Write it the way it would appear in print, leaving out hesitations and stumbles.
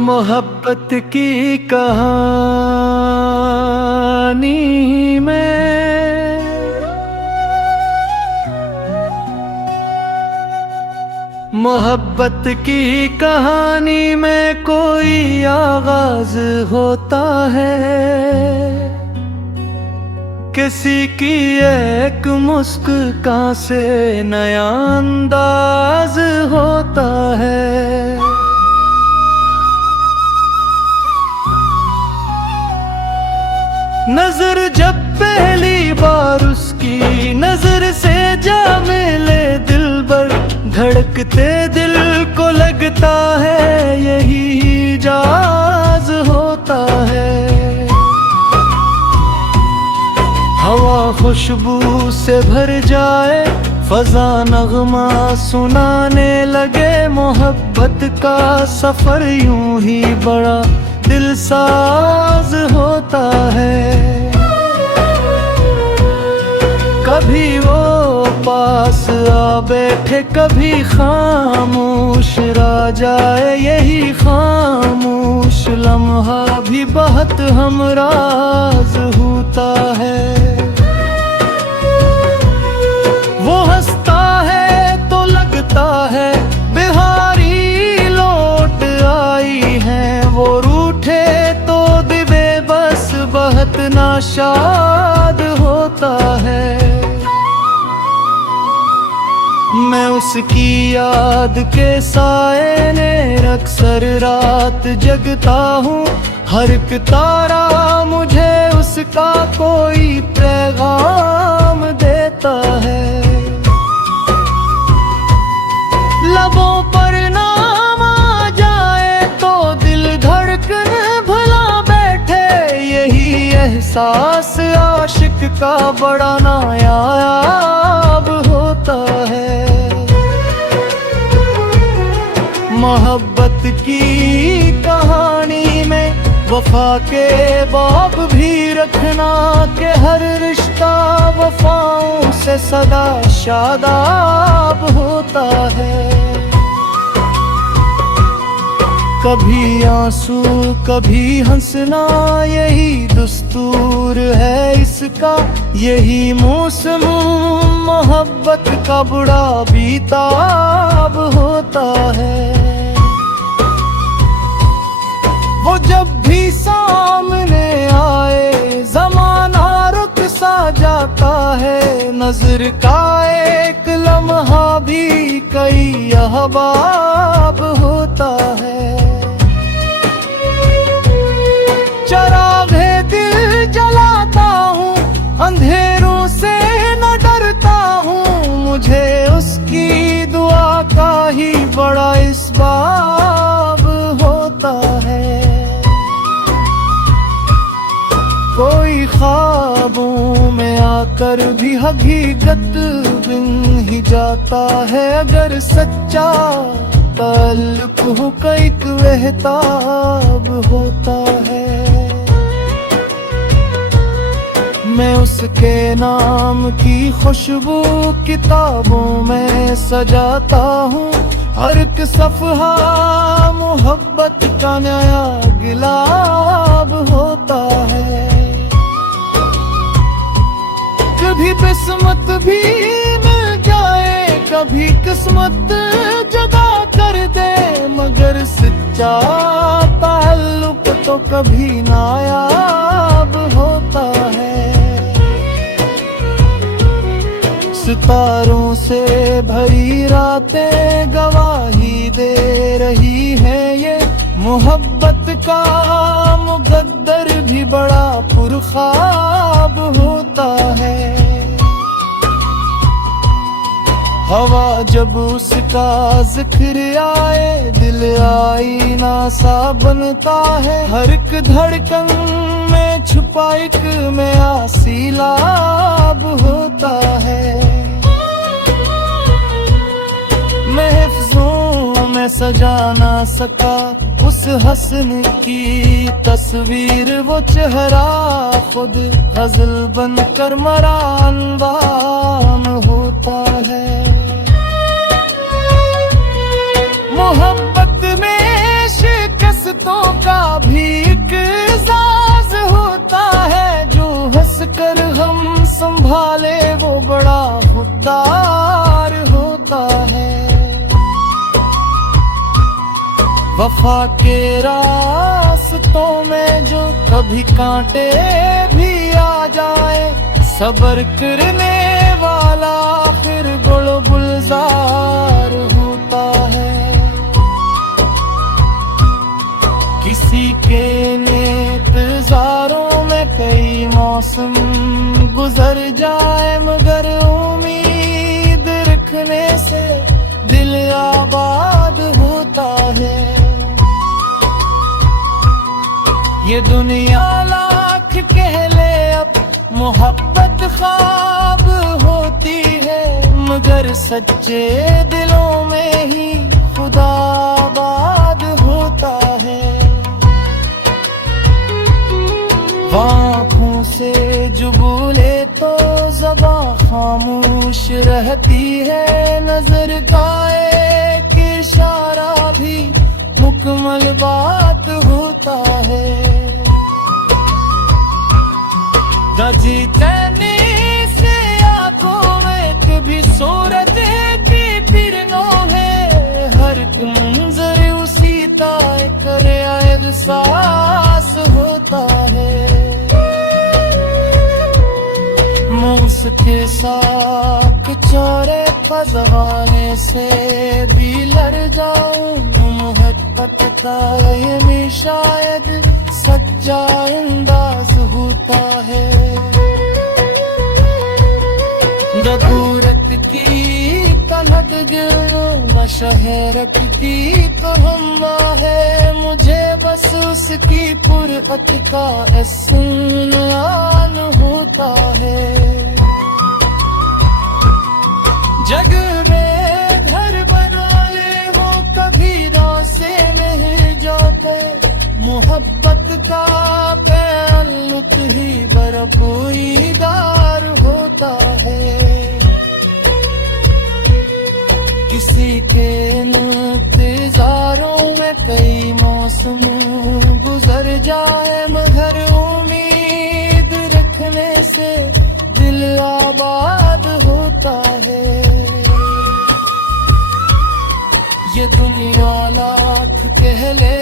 मोहब्बत की कहानी में मोहब्बत की कहानी में कोई आगाज होता है। किसी की एक मुस्कान से नया अंदाज होता है। नजर जब पहली बार उसकी नजर से जा मिले दिल भर, धड़कते दिल को लगता है यही जाज होता है। हवा खुशबू से भर जाए, फजा नगमा सुनाने लगे, मोहब्बत का सफर यूं ही बड़ा दिलसाज होता है। कभी वो पास आ बैठे, कभी खामोश रह जाए, यही खामोश लम्हा भी बहुत हमराज होता है। वो हंसता है तो लगता है बिहारी लौट आई है, वो रूठे तो दिबे बस बहुत नाशाद होता है। मैं उसकी याद के साए ने अक्सर रात जगता हूँ, हर एक तारा मुझे उसका कोई पैगाम देता है। लबों पर नाम आ जाए तो दिल धड़कन भला बैठे, यही एहसास आशिक का बड़ा नायाब होता है। मोहब्बत की कहानी में वफा के बाब भी रखना, के हर रिश्ता वफाओं से सदा शादाब होता है। कभी आंसू कभी हंसना, यही दस्तूर है इसका, यही मौसम मोहब्बत का बड़ा बीताब होता है। वो जब भी सामने आए ज़माना रुक सा जाता है, नजर का एक लम्हा भी कई अहबाब होता है। चरागे दिल जलाता हूँ, अंधेरों से न डरता हूँ, मुझे उसकी दुआ का ही बड़ा इसबाब होता है। कोई ख्वाबों में आकर भी हकीकत बिन ही जाता है, अगर सच्चा ताल्लुक हो कई एहताब होता है। मैं उसके नाम की खुशबू किताबों में सजाता हूँ, हर एक सफ़हा मोहब्बत का नया गिलाब होता है। कभी किस्मत भी मिल जाए, कभी किस्मत जदा कर दे, मगर सच्चा ताल्लुक तो कभी नायाब होता है। सितारों से भरी रातें गवाही दे रही है, ये मोहब्बत का मुकद्दर भी बड़ा पुरख्वाब होता है। हवा जब उसका जिक्र आए, दिल आईना सा बनता है, हर एक धड़कन में छुपा एक में आसीलाब होता है। महफ़िज़ों में सजा ना सका उस हसन की तस्वीर, वो चेहरा खुद गज़ल बनकर मरा अंदाम होता है। मोहब्बत में शिकस्तों वफा के रास्तों में जो कभी कांटे भी आ जाए, सब्र करने वाला फिर गुल गुलजार होता है। किसी के इंतजारों में कई मौसम गुजर जाए, मगर उम्मीद रखने से दिल आबाद होता है। ये दुनिया लाख कह ले अब मोहब्बत ख्वाब होती है, मगर सच्चे दिलों में ही खुदा आबाद होता है। आँखों से जो बोले तो ज़बां खामोश रहती है, नजर का एक इशारा भी मुकम्मल बात होता है। गजी तैनी से आंखों में कभी सूरत की फिर नो है, हर मंजर उसी ताय करे एहसास होता है। मूस के साथ चौरे फजवाने से भी लड़ जाऊं, मोहब्बत का ये शायद सच्चा अंदाज होता है। ज़रूरत की तलक जो शहरत की तो हमवा है, मुझे बस उसकी पुरअत का एहसान होता है। जग में घर बनाए हो कभी रास्ते नहीं जाते, मोहब्बत का ताल्लुक ही बरपोईदार होता है। किसी के इंतजारों में कई मौसम गुजर जाए, मगर उम्मीद रखने से दिल आबाद होता है। ये दुनिया लाख कह ले